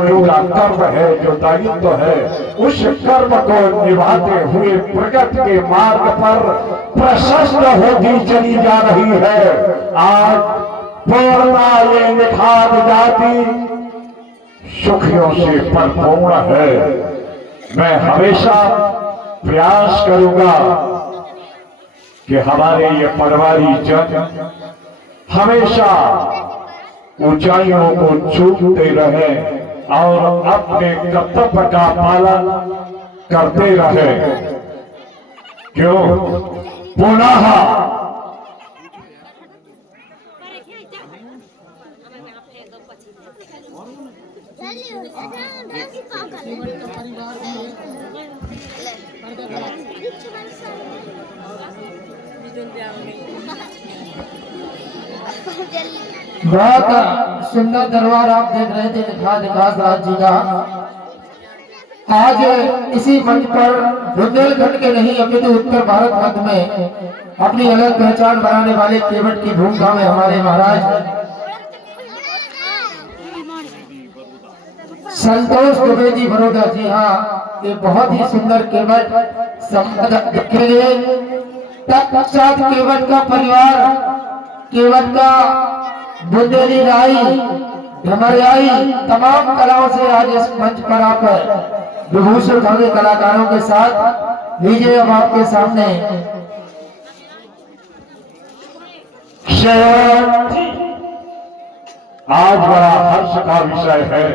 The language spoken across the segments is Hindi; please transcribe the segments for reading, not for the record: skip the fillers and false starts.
जो कर्म है, जो दायित्व है, उस कर्म को निभाते हुए प्रगति के मार्ग पर प्रशस्त होती चली जा रही है। आज पूर्णा ये निखात जाति सुखियों से परिपूर्ण है। मैं हमेशा प्रयास करूंगा कि हमारे ये परिवारी जन हमेशा ऊंचाइयों को छूते रहे और अपने कर्तव्य का पालन करते रहे। क्यों पुनः बहुत सुंदर दरबार आप देख रहे थे विकास राज जी का। आज इसी मंच पर बुंदेलखंड के नहीं अपितु उत्तर भारत मध्य में अपनी अलग पहचान बनाने वाले केवट की भूमिका में हमारे महाराज संतोष दुबे जी बड़ौदा जी, हाँ ये बहुत ही सुंदर केवट देखेंगे। तत्पश्चात केवट का परिवार, केवट का बुंदेली राई, ढमरियाई तमाम कलाओं से आज इस मंच पर आकर विभूषित होंगे कलाकारों के साथ। लीजिए अब आपके सामने आज बड़ा हर्ष का विषय है,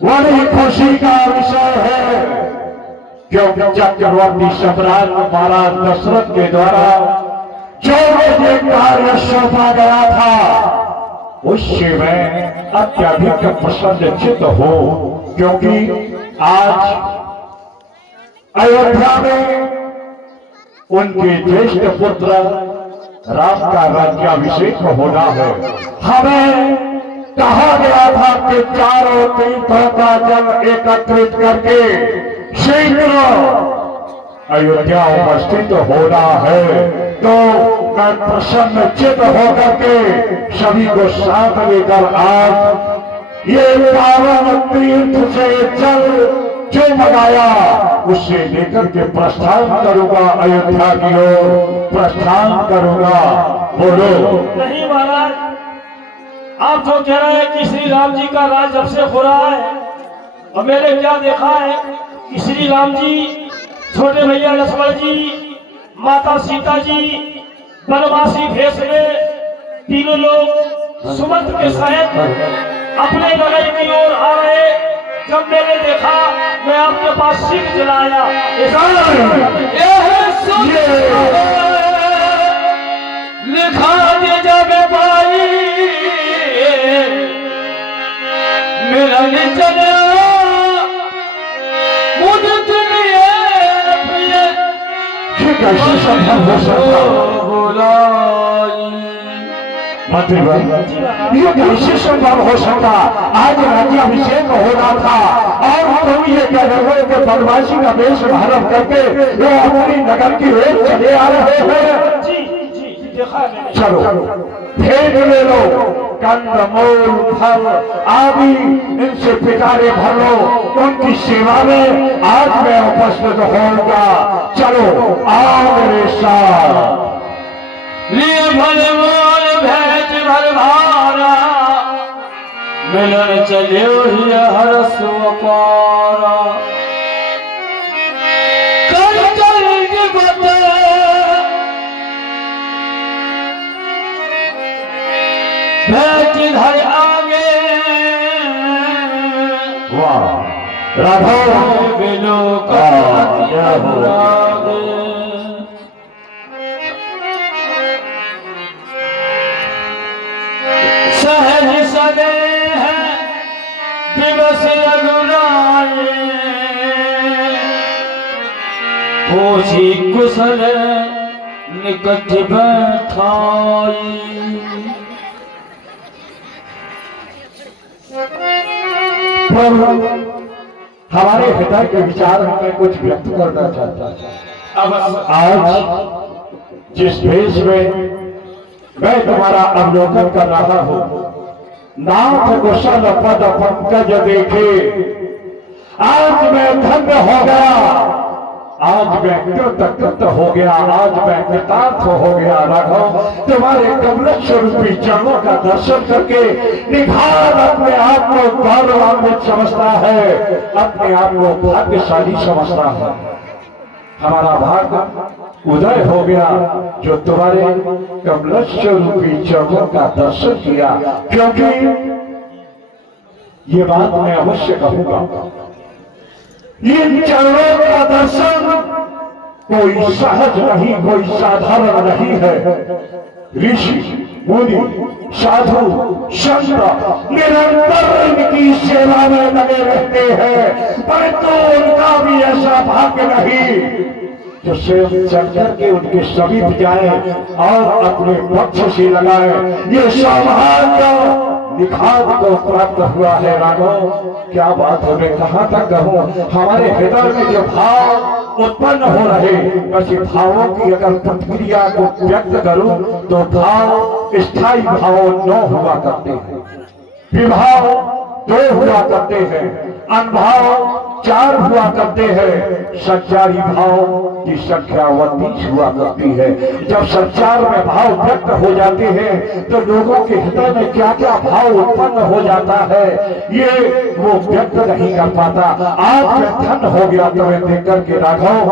बड़ी खुशी का विषय है, क्योंकि चक्रवर्ती सम्राट महाराज दशरथ के द्वारा जो मुझे कार्य सौंपा गया था उससे मैं अत्यधिक प्रसन्नचित्त हो, क्योंकि आज अयोध्या में उनके ज्येष्ठ पुत्र राम का राज्याभिषेक होना है। हमें कहा गया था कि चारों तीर्थों का जल एकत्रित करके शीघ्र अयोध्या उपस्थित होना है। तो मैं प्रसन्न चित्त होकर के सभी को साथ लेकर आज ये पावन तीर्थ से जल जो मंगाया उससे लेकर के प्रस्थान करूंगा, अयोध्या की ओर प्रस्थान करूंगा। बोलो। नहीं महाराज, आप जो कह रहे हैं कि श्री राम जी का राज जब से हो रहा है, और मैंने क्या देखा है कि श्री राम जी, छोटे भैया लक्ष्मण जी, माता सीता जी वनवासी भेष में तीनों लोग सुमंत के सहित अपने नगर की ओर आ रहे। जब मैंने देखा, मैं आपके पास सीख जलाया, लिखा दे जग पाई मेरा चला मुझे कैसे संभव हो सकता ये कैसे संभव हो सकता? आज राज्याभिषेक होना था और तुम ये कह रहे हो कि बनवासी का वेश धारण करके वो अपनी नगर की ओर चले आ रहे हैं। चलो भेंट ले लो, कंदमूल फल आदि इनसे पिटारे भर लो, उनकी सेवा में आज मैं उपस्थित होऊंगा। चलो आओ मेरे साथ। लिए भलमोल भेंट भर भारा मिलन चलियो ही हर सुपारा कर चल बता भेंट धर आगे वाह राघव बिलो का सहज सगे हैं दिवस रघुराए पूछी कुशल निकट बैठाई। हमारे हृदय के विचार हमें कुछ व्यक्त करना चाहता था। अब आज जिस भेष में मैं तुम्हारा अवलोकन कर रहा हूं, नाथ कुशल पद पंकज देखे, आज मैं धन्य हो गया, आज मैं कृत हो गया, आज मैं कृतार्थ हो गया। राघव, तुम्हारे कमलक्ष रूपी चरणों का दर्शन करके निखार अपने आप को गौरवान्वित समझता है, अपने आप को भाग्यशाली समझता है। हमारा भाग्य उदय हो गया जो तुम्हारे कमलक्ष रूपी चरणों का दर्शन किया, क्योंकि ये बात मैं अवश्य कहूंगा, इन चरणों का दर्शन कोई सहज नहीं, कोई साधारण नहीं है। ऋषि मुनि साधु संत निरंतर इनकी सेवा में लगे रहते हैं, परंतु उनका भी ऐसा भाग्य नहीं जो स्वयं चढ़कर के उनके समीप जाए और अपने पक्ष से लगाए। ये सौभाग्य निखार को प्राप्त हुआ है। राघव, क्या बात है, मैं कहां तक कहूं, हमारे हृदय में जो भाव उत्पन्न हो रहे, बस भावों की अगर प्रतिक्रिया को व्यक्त करूं तो भाव स्थायी भाव न हुआ करते हैं, विभाव दो हुआ करते हैं, अनुभव 4 हुआ करते हैं, संचारी भाव की संख्या 29 हुआ करती है। जब संचार में भाव व्यक्त हो जाते हैं तो लोगों के हृदय में क्या क्या भाव उत्पन्न हो जाता है, ये वो व्यक्त नहीं कर पाता। आज मैं धन्य हो गया तुम्हें देख करके राघव,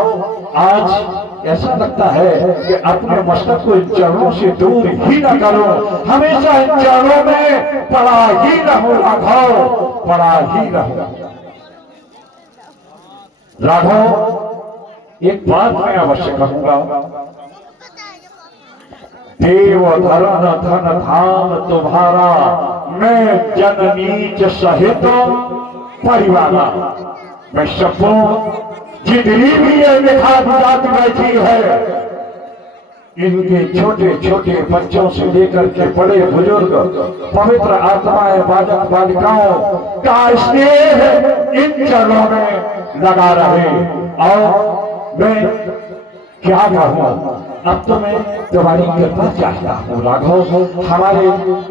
आज ऐसा लगता है कि अपने मस्तक को इन चरणों से दूर ही न करो, हमेशा इन चरणों में पड़ा ही रहो राघव, पड़ा ही रहो। राघव, एक बात मैं अवश्य कहूंगा, देव धरण धन धाम तुम्हारा, मैं जन नीच सहित परिवारा। मैं सबको जितनी भी ये निखार जात बैठी है, इनके छोटे छोटे बच्चों से लेकर के बड़े बुजुर्ग पवित्र आत्माएं बालक बालिकाओं का स्नेह इन चरणों में लगा रहे। और मैं क्या कहूं, अब तो मैं तुम्हारी कृपा चाहता हूँ राघव, हमारे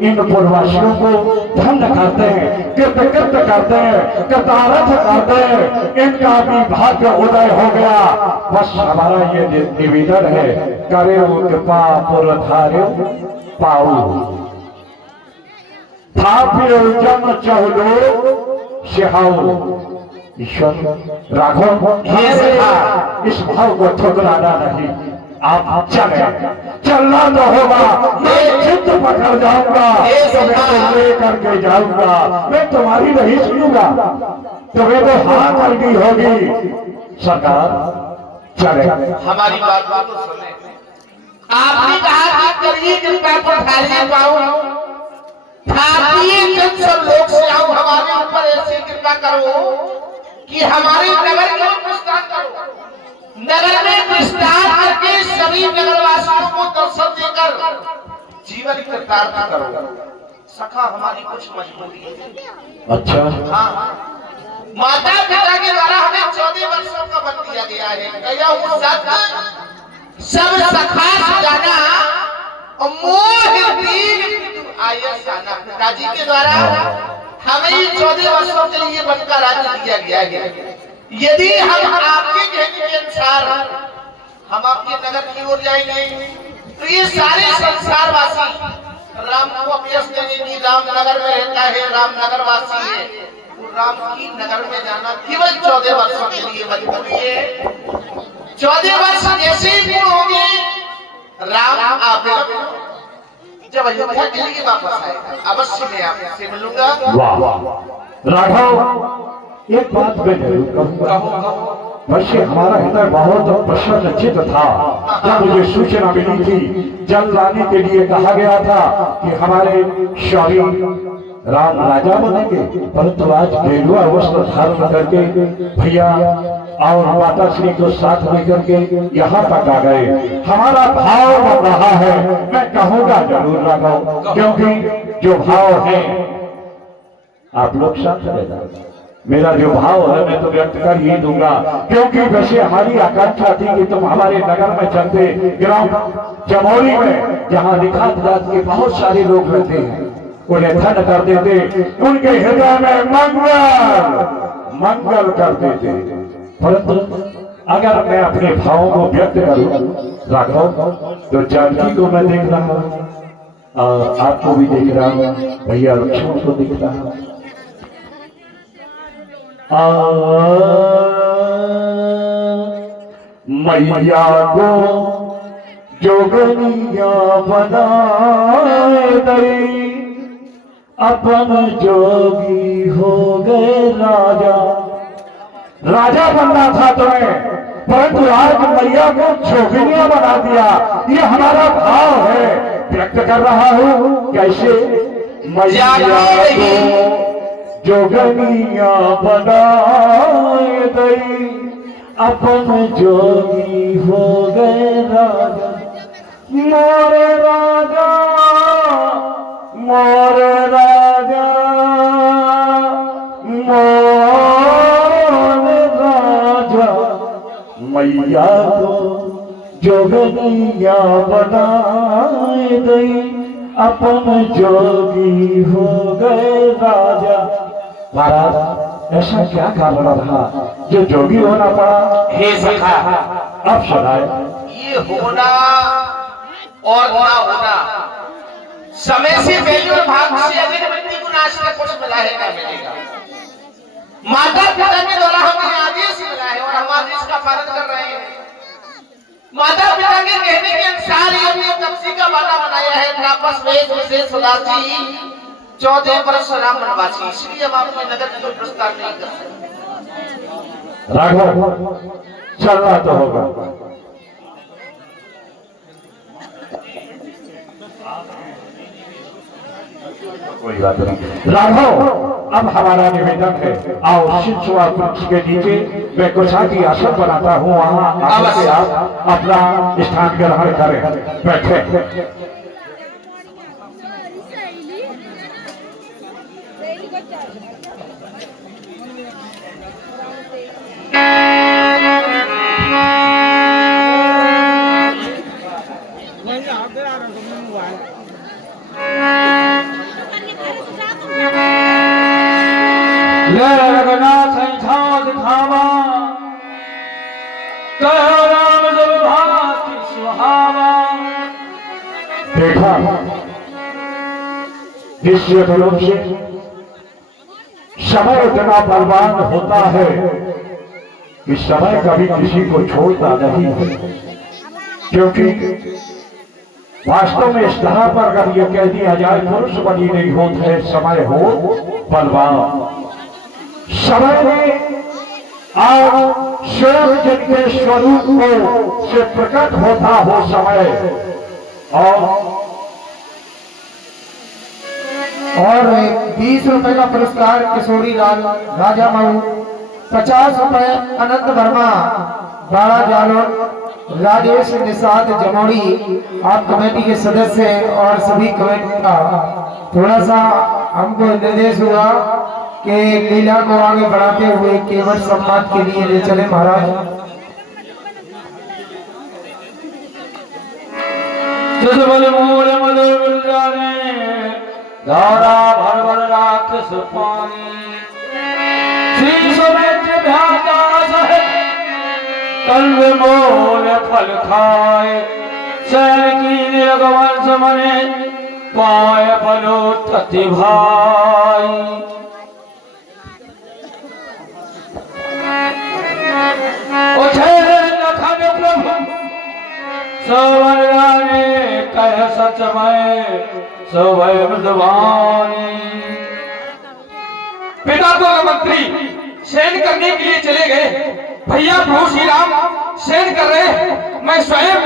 इन पूर्ववासियों को धन्य करते हैं, कृत करते हैं, कृतार्थ करते हैं, इनका भी भाग्य उदय हो गया। बस हमारा ये निवेदन है, करे वो कृपा पुरधार्य पाऊ, थापियो जन चहुलो सिहाऊ। ईश्वर राघव, इस भाव को ठुकराना नहीं, आप चलना तो होगा, मैं चित्त पकड़ जाऊंगा, तो मैं तो ले करके जाऊंगा, मैं तुम्हारी नहीं सुनूंगा, तुम्हें तो हाँ करनी होगी। सरकार चले, हमारी बात तो सुने। आपने कहा कि करिए कृपा पधारिए पाऊं, थापिए जन सब लोग से आओ, हमारे ऊपर ऐसी कृपा करो कि हमारे नगर में विस्तार करो, नगर में विस्तार करके सभी नगरवासियों को दर्शन देकर जीवन कृतार्थ करो। सखा, हमारी कुछ मजबूरी है। अच्छा, हाँ, माता पिता के द्वारा हमें 14 वर्षों का बन दिया गया है। गया हूँ सब सखा सुजाना और मोह दीन आयस आना, पिताजी के द्वारा हमें 14 वर्षों के लिए बनकर राज्य दिया गया है। यदि हम आपके कहने के अनुसार हम आपके नगर की ओर जाएंगे तो ये सारे संसारवासी राम को अभ्यस्त देंगे कि रामनगर में रहता है, रामनगर वासी है, तो राम की नगर में जाना केवल 14 वर्षों के लिए मजबूरी है। 14 वर्ष जैसे ही पूर्ण होंगे, राम आप जब अयोध्या के लिए वापस आएगा, अवश्य मैं आपसे मिलूंगा। वाह राघव, एक बात मैं जरूर कहूंगा, वैसे हमारा हृदय बहुत प्रसन्नचित था जब मुझे सूचना मिली थी, जल लाने के लिए कहा गया था कि हमारे स्वामी राम राजा बनेंगे, परंतु आज गेरुआ वस्त्र धारण करके भैया और माता श्री को साथ लेकर के यहाँ तक आ गए। हमारा भाव बन रहा है, मैं कहूँगा जरूर राघव, क्योंकि जो भाव है आप लोग साथ रहना, मेरा जो भाव है मैं तो व्यक्त कर ही दूंगा, क्योंकि वैसे हमारी आकांक्षा थी कि तुम हमारे नगर में चलते, ग्राम चमोली में जहाँ निखात जात के बहुत सारे लोग रहते हैं, उन्हें धन कर देते, उनके हृदय में मंगल कर देते। परंतु अगर मैं अपने भावों को व्यक्त करूं राघव, तो जानकी को मैं देख रहा हूं और आपको भी देख रहा हूं, भैया लक्ष्मण को देख रहा हूं। मैया को जोगनिया बनाए दई, अपन जोगी हो गए राजा। राजा बनना था तुम्हें, परंतु आज मैया को जोगिनिया बना दिया। ये हमारा भाव है, व्यक्त कर रहा हूं। कैसे? मैया को जोगनिया बनाए दई, अपन जोगी हो गए राजा। मोरे राजा, मोरे राजा, मोरे राजा, मैया को जोगनिया बनाए दई, अपन जोगी हो गए राजा। महाराज, ऐसा क्या कारण रहा जो जोगी होना पड़ा? हे सखा, अब सुनाए। ये होना और ना होना समय से पहले और भाग से अगर व्यक्ति को नाश का कुछ मिला है क्या मिलेगा। माता पिता के द्वारा हमें आदेश मिला है और हम आदेश का पालन कर रहे हैं। माता पिता के कहने के अनुसार ही हमने तपसी का वादा बनाया है। तापस वेद विशेष उदासी 14 वर्ष राम वनवासी, इसलिए हम आपको नगर में कोई प्रस्ताव नहीं कर सकते। राघव, चलना तो होगा। कोई बात नहीं राघव, अब हमारा निवेदन है, आओ शिक्षुआ वृक्ष के नीचे मैं कुछा की आसन बनाता हूँ, वहाँ आकर के आप अपना स्थान ग्रहण करें। बैठे। रघुनाथ छाव दिखावा, कहो राम जब भाति सुहावा। देखा निश्चित रूप से समय इतना बलवान होता है कि समय कभी किसी को छोड़ता नहीं है, क्योंकि वास्तव में इस तरह पर अगर ये कह दिया जाए पुरुष बनी नहीं होता है, समय हो बलवान। समय में आज स्वयं जिनके स्वरूप को से प्रकट होता हो समय, और 20 रुपए का पुरस्कार किशोरी लाल राजा मऊ, 50 रुपए अनंत वर्मा बाड़ा जालोर, राजेश निषाद जमोड़ी, आप कमेटी के सदस्य और सभी कमेटी का थोड़ा सा हमको निर्देश हुआ कि लीला को आगे बढ़ाते हुए केवट सम्मान के लिए ले चले महाराज। जिस बल मूल मधुर मिल जाने, धारा भर भर राक्षस पानी। श्री सुमेध भ्याता सहे, कल्व मोल फल खाए। शैल की निरगवंश मने, पाए फलो तति भाई। लखन प्रभु सवन राने, कह सचमय सवय मृदवानी। पिता तो मंत्री शयन करने के लिए चले गए, भैया प्रभु श्री राम शयन कर रहे, मैं स्वयं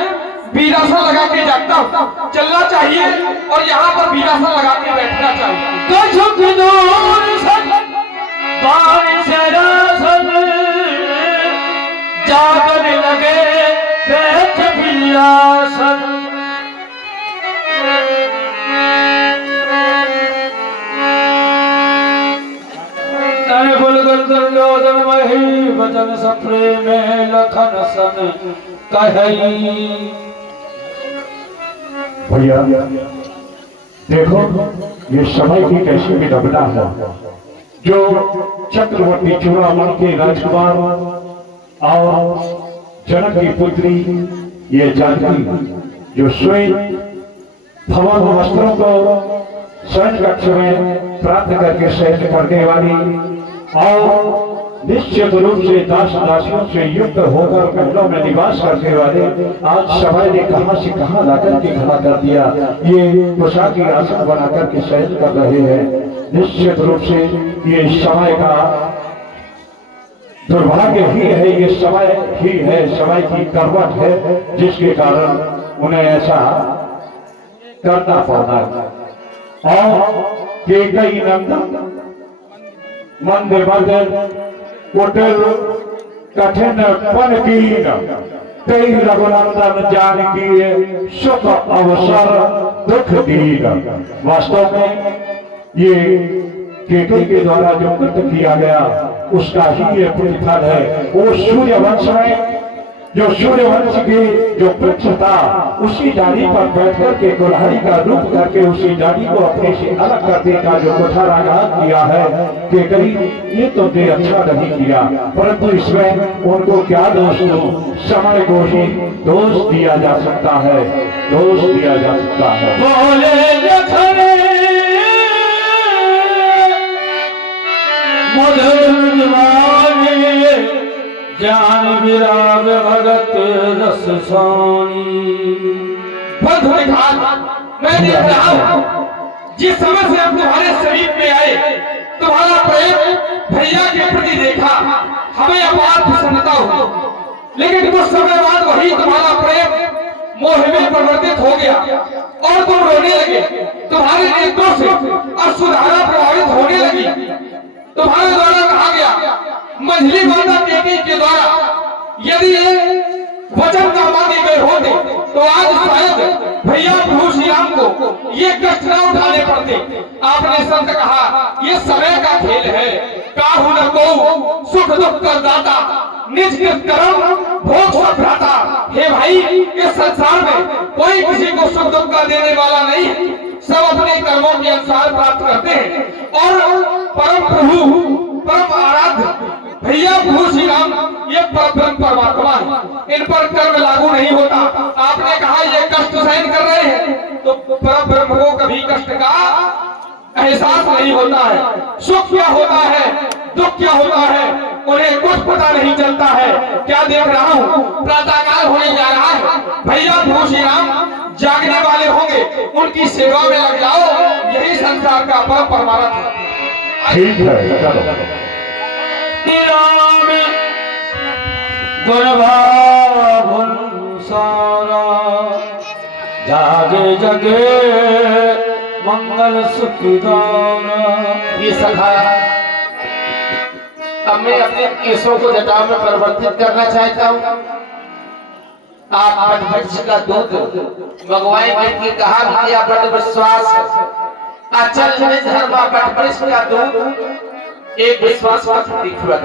वीरासन लगा के जागता हूँ। चलना चाहिए और यहाँ पर वीरासन लगा के बैठना चाहिए। जागने लगे बैठ वीरासन। दुर्योधन मही वचन सप्रे में लखन सन कही। भैया देखो ये समय की कैसी विडंबना है जो चक्रवर्ती चूड़ामणि के राजकुमार और जनक की पुत्री ये जानकी जो स्वयं भवन वस्त्रों को स्वयं कक्ष में प्राप्त करके शयन करने वाली और निश्चित रूप से दास दासियों से युक्त होकर महलों में निवास करने वाले आज समय ने कहां से कहां लाकर के खड़ा कर दिया। ये पोशाकी आसन बनाकर के शयन कर रहे हैं। निश्चित रूप से ये समय का दुर्भाग्य ही है, ये समय ही है, समय की करवट है जिसके कारण उन्हें ऐसा करना पड़ता है। और कई नंदन मंदिर मंदिर कुटिल कठिन पन कीन कई रघुनंदन जानकी सुख अवसर दुख दीन। वास्तव में ये केकई के द्वारा जो कृत किया गया उसका ही ये प्रतिफल है। वो सूर्यवंश में जो सूर्यवंश की जो वृक्ष था उसी डाली पर बैठकर के कुल्हाड़ी का रूप करके उसी डाली को अपने से अलग करने का जो कुठाराघात किया है कि कहीं ये तो दे अच्छा नहीं किया, परंतु इसमें उनको क्या दोष दो, समय को ही दोष दिया जा सकता है, दोष दिया जा सकता है। बोले मधुर जवानी ज्ञान विराग भगत रस सानी। मैं देख रहा हूँ जिस समय से हम तुम्हारे शरीर में आए तुम्हारा प्रेम भैया के प्रति देखा हमें अपार प्रसन्नता हुई, लेकिन कुछ समय बाद वही तुम्हारा प्रेम मोह में परिवर्तित हो गया और तुम रोने लगे। तुम्हारे नेत्रों से अश्रुधारा प्रभावित होने लगी। तुम्हारे द्वारा कहा गया मंझली माता बेटी के द्वारा यदि वचन का मांगे गए होते तो आज शायद भैया प्रभु श्री राम को ये कष्ट न उठाने पड़ते। आपने संत कहा ये समय का खेल है, काहू न को सुख दुख कर दाता निज निज कर्म भोग सब भ्राता। हे भाई इस संसार में कोई किसी को सुख दुख का देने वाला नहीं है, सब अपने कर्मों के अनुसार प्राप्त करते हैं। और परम प्रभु परम आराध्य भैया प्रभु श्री राम ये परम परमात्मा है, इन पर कर्म लागू नहीं होता। आपने कहा ये कष्ट सहन कर रहे हैं तो परम ब्रह्म को कभी कष्ट का एहसास नहीं होता है। सुख क्या होता है दुख क्या होता है उन्हें कुछ पता नहीं चलता है। क्या देख रहा हूँ प्रातःकाल होने जा रहा है, भैया प्रभु श्री राम जागने वाले होंगे, उनकी सेवा में लग जाओ, यही संसार का परम परमार्थ है। ठीक है, चलो। सारा जागे जगे मंगल सुखदारा। ये सखा अब मैं अपने केसों को जटाओं में परिवर्तित करना चाहता हूँ। आप वटवृक्ष का दूध मंगवाएंगे कि कहा किया बड़ विश्वास है। अचल में धर्मा वटवृक्ष का दूध एक विश्वास का प्रतीक हुआ।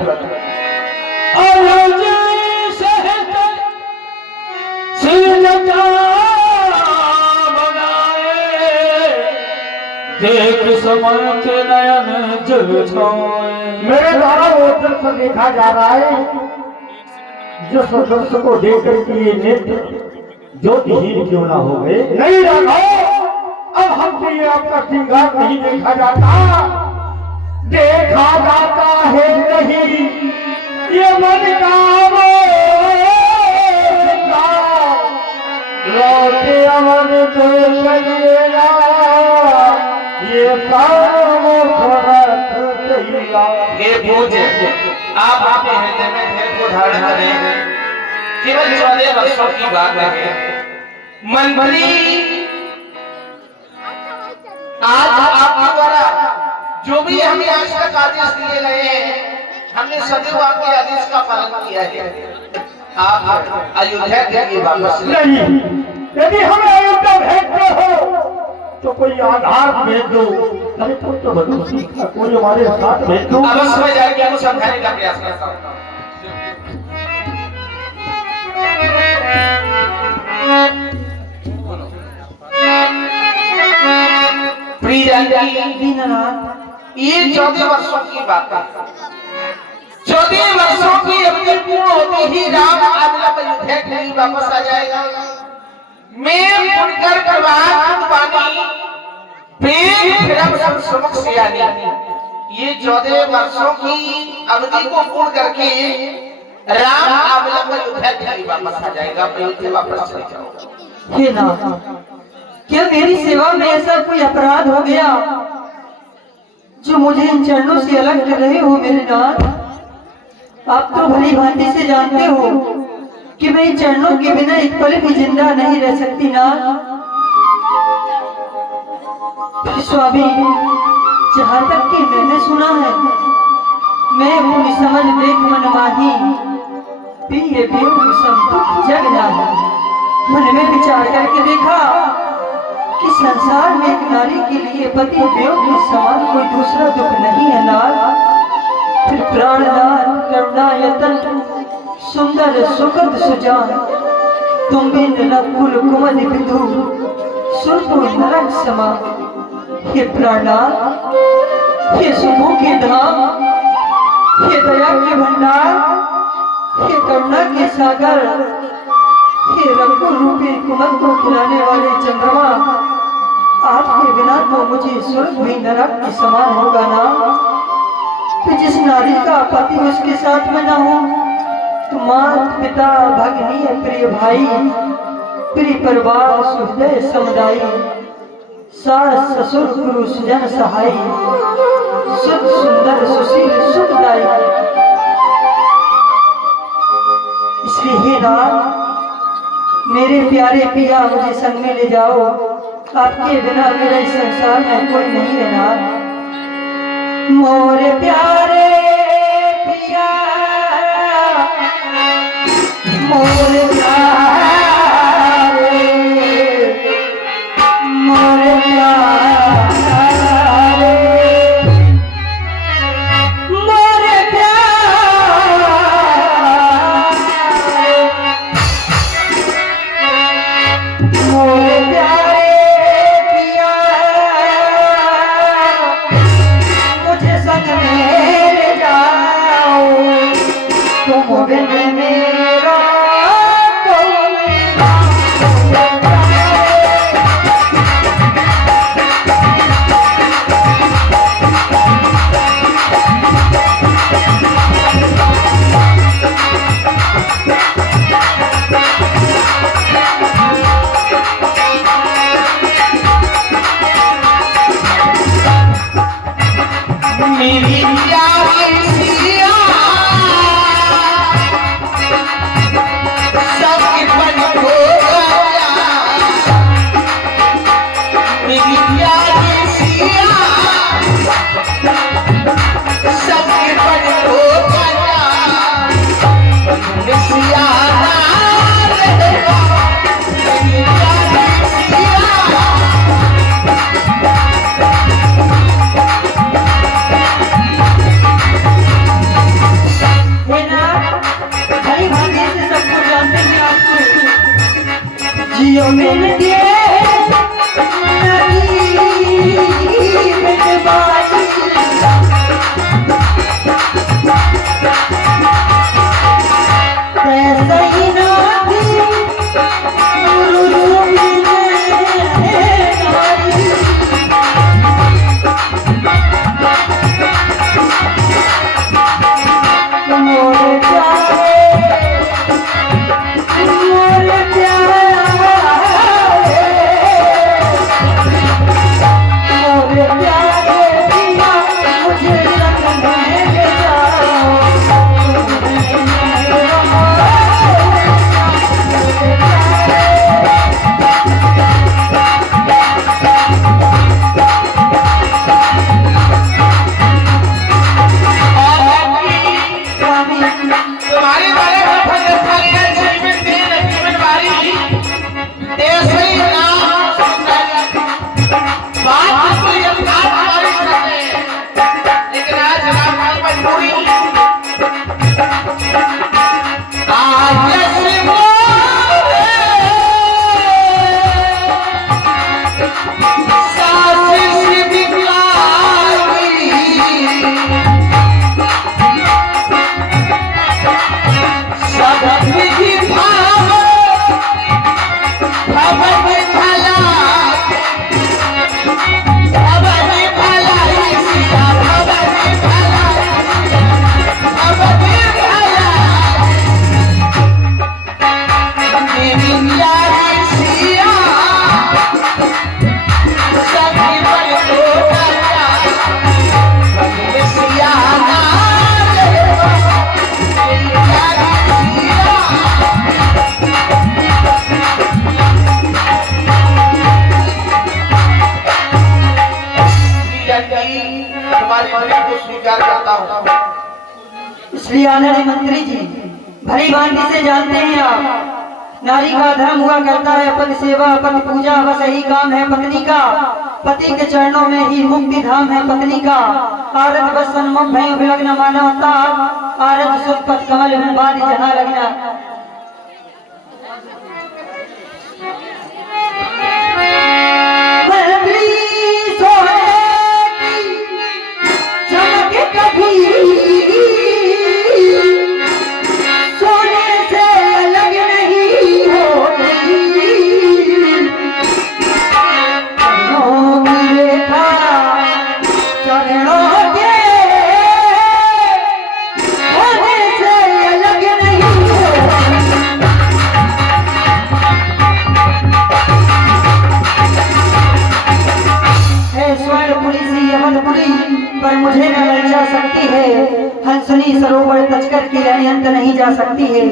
देख समर्थ नयन जल छाए। मेरे द्वारा वो दृश्य देखा जा रहा है जिस दृश्य को देख करके ये नेत्र ज्योतिहीन क्यों ना हो गए। नहीं राघव, अब हमसे ये आपका श्रृंगार नहीं देखा जाता, देखा जाता है नहीं ये मन का लौटे अमन तो चलिएगा ये हे पूज्य आप अपने हृदय में ध्यान को धारण करें। केवल 14 वर्षों की बात है। मंत्री आज आपके द्वारा जो भी हमें आज तक आदेश दिए गए हैं हमने सदैव आपके आदेश का पालन किया है। आप अयोध्या के लिए वापस नहीं, यदि हमें अयोध्या भेजते हो तो कोई आधार भेज दो, पुत्र बधू सीखा कोई हमारे साथ भेज दो। अवश्य में जाके आपको समझाने का प्रयास करता हूँ। प्रिय जानकी दीनानाथ ये 14 वर्षों की बात है। 14 वर्षों की अवधि पूर्ण होते ही राम अगला अयोध्या के लिए वापस आ जाएगा। मैं पुनकर प्रवाह वाणी फिर सब समक्ष आनी। ये 14 वर्षों की अवधि को पूर्ण करके राम अगला अयोध्या के लिए वापस आ जाएगा। अयोध्या वापस चले जाओ। हे नाथ, क्या मेरी सेवा में ऐसा कोई अपराध हो गया जो मुझे इन चरणों से अलग कर रहे हो मेरे नाथ? आप तो भली भांति से जानते हो कि मैं इन चरणों के बिना एक पल भी जिंदा नहीं रह सकती ना। स्वामी, जहाँ तक कि मैंने सुना है, मैं भूमि समझ देख मन माही पिए वियोग सम दुख जग जाही। मन में विचार करके देखा कि संसार में एक नारी के लिए पति वियोग के समान कोई दूसरा दुख नहीं है नाथ। फिर प्राणनाथ करुणायतन सुंदर सुखद सुजान तुम बिन नकुल कुमद विधु सुरपुर नरक समा। हे प्राणनाथ, हे सुखों के धाम, हे दया के भंडार, हे करुणा के सागर, हे रघु रूपी कुमद को खिलाने वाले चंद्रमा, आपके बिना तो मुझे स्वर्ग भी नरक के समान होगा ना। तो जिस नारी का पति उसके साथ में ना हो तो माता पिता भगिनी प्रिय भाई प्रिय परिवार सुहृदय समुदाय सास ससुर गुरु सुजन सहाय सुख सुंदर सुशील सुखदायी। इसलिए हे नाथ, मेरे प्यारे पिया मुझे संग में ले जाओ। आपके बिना मेरा इस संसार में कोई नहीं है नाथ। मोरे प्यारे पिया मोरे प्यारे मोरे प्यारे मोरे प्यारे मोरे प्यारे पिया मुझे संग में ले जाओ। तुम बिन मेरा मेरी प्यारी सिया सबके मन को गया। मेरी प्यारी सिया सबके मन को गया। सिया ना रहेगा मेरी प्यारी सिया। जियो मिल दिए मोरे प्यारे नमस्कार करता हूँ। इसलिए आदरणीय मंत्री जी, भली भांति से जानते हैं आप, नारी का धर्म हुआ करता है पति सेवा पति पूजा, बस यही काम है पत्नी का। पति के चरणों में ही मुक्ति धाम है पत्नी का। आरत बस सन्मुख भय अभिलग्न मानवता, आरत सुख पथ कमल बादि जहाँ लगना। पर मुझे न ललचा सकती है, हंसनी सरोवर तजकर की रानी अंत नहीं जा सकती है।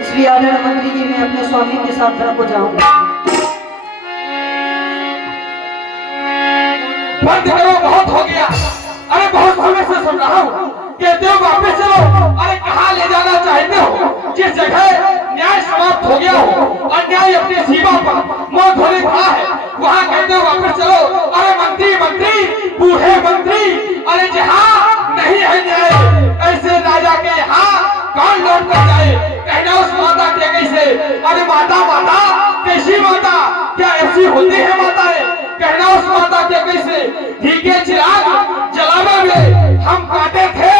इसलिए आदरणीय मंत्री जी, मैं अपने स्वामी के साथ धर्म को जाऊंगा। बंद करो, बहुत हो गया। अरे बहुत समय से सुन रहा हूँ, कहते हो वापस चलो। अरे कहाँ ले जाना चाहते हो? जिस जगह न्याय समाप्त हो गया हो, अन्याय अपनी सीमा पर मौत होने खड़ा है, वहाँ कहते हो वापस चलो। अरे मंत्री बूढ़े मंत्री, अरे जहाँ नहीं है न्याय, ऐसे राजा के यहाँ कौन लौट कर जाए? कहना उस माता के कैसे? अरे माता कैसी माता? क्या ऐसी होती है माताएं? कहना उस माता के कैसे? घी के चिराग जलावे में हम काटे थे,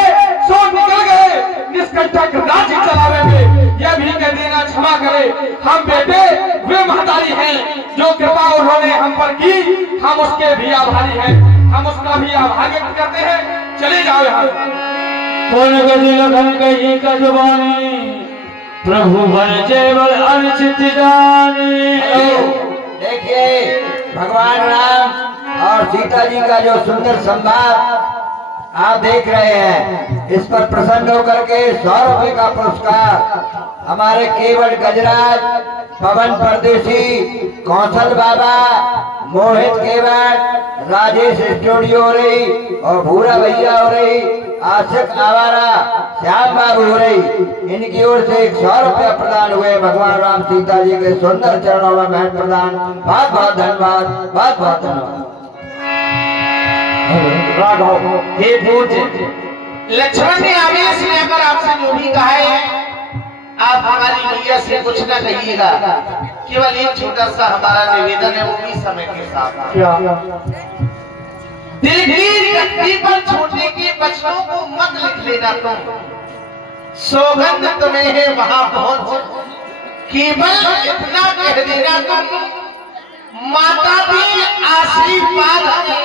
सो निकल गए निष्कंटक राज्य चलावे में। यह भी कह देना क्षमा करे, हम बेटे वे महतारी हैं जो कृपा उन्होंने हम पर की, हम उसके भी आभारी हैं, हम उसका भी आभार व्यक्त करते हैं। चले जाओ यहाँ। कौन गति लखन कही का जुबानी, प्रभु बन जेवल अनुचित जानी। देखिए भगवान राम और सीता जी का जो सुंदर संवाद आप देख रहे हैं, इस पर प्रसन्न होकर के 100 रुपए का पुरस्कार हमारे केवल गजराज, पवन परदेसी, कौशल बाबा, मोहित केवट, राजेश स्टूडियो हो रही और भूरा भैया हो रही, आशिक आवारा, श्याम बाबू हो रही, इनकी ओर से 100 रुपया प्रदान हुए। भगवान राम सीता जी के सुंदर चरणों में महत प्रदान। बहुत बहुत धन्यवाद, बहुत बहुत धन्यवाद। राघव हे पूज्य लक्ष्मण ने आवेश लेकर आपसे जो भी कहा है, आप हमारी मैया से कुछ न कहिएगा। केवल एक छोटा सा हमारा निवेदन है, वो भी समय के साथ। क्या? दिल की गद्दी पर छोटे के बच्चों को मत लिख लेना तुम, सौगंध तुम्हें है वहां पहुंच। केवल इतना कह देना तुम, माता भी आशीर्वाद है,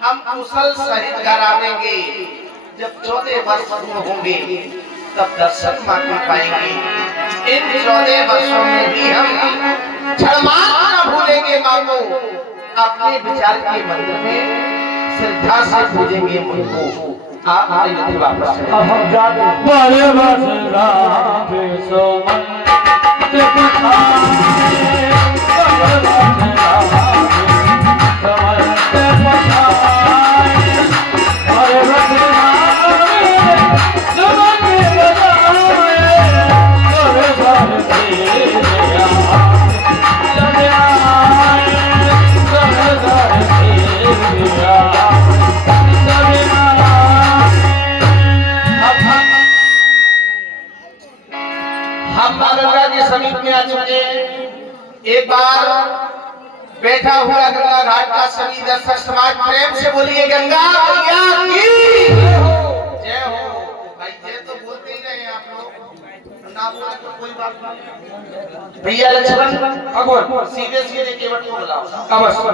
हम कुशल सहित घर आवेंगे। जब 14 वर्ष पूर्ण होंगे तब दर्शन मात्र पाएंगे। इन 14 वर्षों में भी हम क्षणमात्र न भूलेंगे माँ को, अपने विचार के मंदिर में श्रद्धा से पूजेंगे मुझको। आप अयोध्या वापस चले। अब हम जाते बड़े बस राम सोमन ते पठाए, बड़े बस राम सोमन ते पठाए, बड़े बस राम सोमन ते बजाए, बड़े बस तेरा चले आए, बड़े बस तेरा चले हम माँ गंगा के समीप में आ चुके। एक बार बैठा हुआ गंगा घाट का सभी दर्शक समाज प्रेम से बोलिए गंगा मैया की जय हो। भाई जय तो बोलते ही रहे आप लोग, ना बोले तो कोई बात नहीं। भैया लक्ष्मण अगुन सीधे सीधे केवट को बुलाओ। अवश्य।